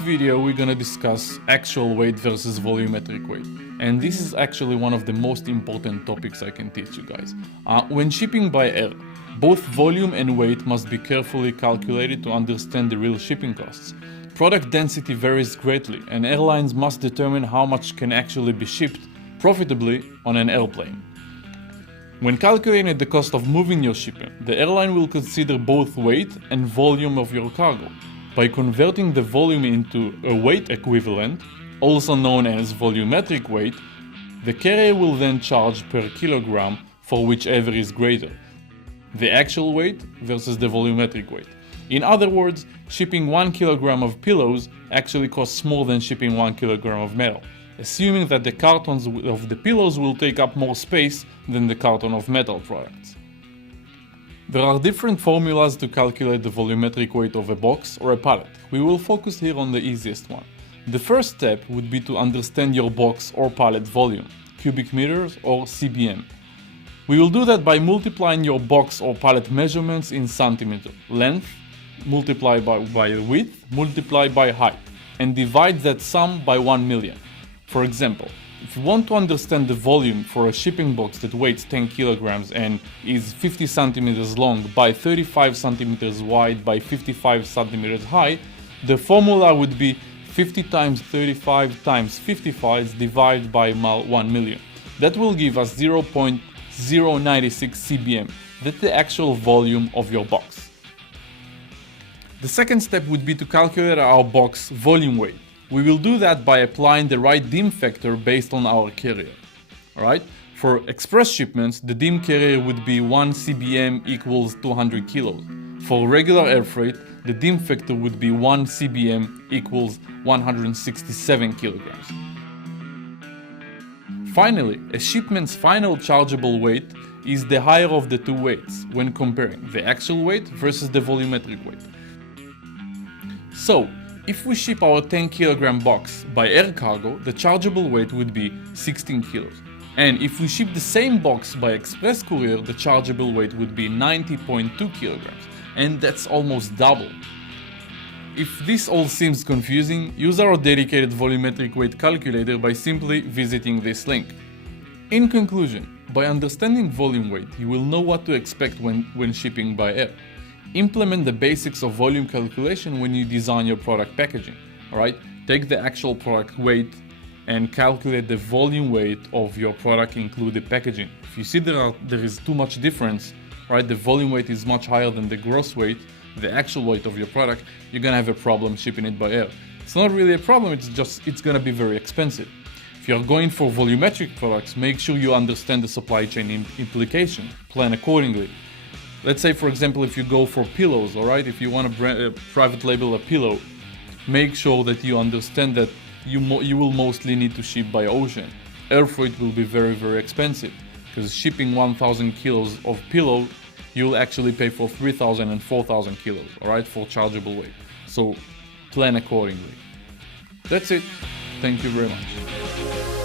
video we're gonna discuss actual weight versus volumetric weight, and this is actually one of the most important topics I can teach you guys. When shipping by air, both volume and weight must be carefully calculated to understand the real shipping costs. Product density varies greatly, and airlines must determine how much can actually be shipped profitably on an airplane. When calculating the cost of moving your shipment, the airline will consider both weight and volume of your cargo. By converting the volume into a weight equivalent, also known as volumetric weight, the carrier will then charge per kilogram for whichever is greater, the actual weight versus the volumetric weight. In other words, shipping 1 kilogram of pillows actually costs more than shipping 1 kilogram of metal, assuming that the cartons of the pillows will take up more space than the carton of metal products. There are different formulas to calculate the volumetric weight of a box or a pallet. We will focus here on the easiest one. The first step would be to understand your box or pallet volume, cubic meters or CBM. We will do that by multiplying your box or pallet measurements in centimeter, length, multiplied by width, multiplied by height, and divide that sum by 1 million. For example, if you want to understand the volume for a shipping box that weighs 10 kilograms and is 50 centimeters long by 35 centimeters wide by 55 centimeters high, the formula would be 50 times 35 times 55 divided by 1 million. That will give us 0.096 CBM. That's the actual volume of your box. The second step would be to calculate our box volume weight. We will do that by applying the right DIM factor based on our carrier. Alright? For express shipments, the DIM carrier would be 1 CBM equals 200 kilos. For regular air freight, the DIM factor would be 1 CBM equals 167 kilograms. Finally, a shipment's final chargeable weight is the higher of the two weights when comparing the actual weight versus the volumetric weight. So, if we ship our 10 kilogram box by air cargo, the chargeable weight would be 16 kilos. And if we ship the same box by express courier, the chargeable weight would be 90.2 kilograms. And that's almost double. If this all seems confusing, use our dedicated volumetric weight calculator by simply visiting this link. In conclusion, by understanding volume weight, you will know what to expect when shipping by air. Implement the basics of volume calculation when you design your product packaging. Alright? Take the actual product weight and calculate the volume weight of your product, including packaging. If you see there is too much difference, right? The volume weight is much higher than the gross weight, the actual weight of your product, you're gonna have a problem shipping it by air. It's not really a problem, it's gonna be very expensive. If you're going for volumetric products, make sure you understand the supply chain implication. Plan accordingly. Let's say, for example, if you go for pillows, alright? If you want to private label a pillow, make sure that you understand that you will mostly need to ship by ocean. Air freight will be very, very expensive, because shipping 1,000 kilos of pillow, you'll actually pay for 3,000 and 4,000 kilos, alright, for chargeable weight. So plan accordingly. That's it. Thank you very much.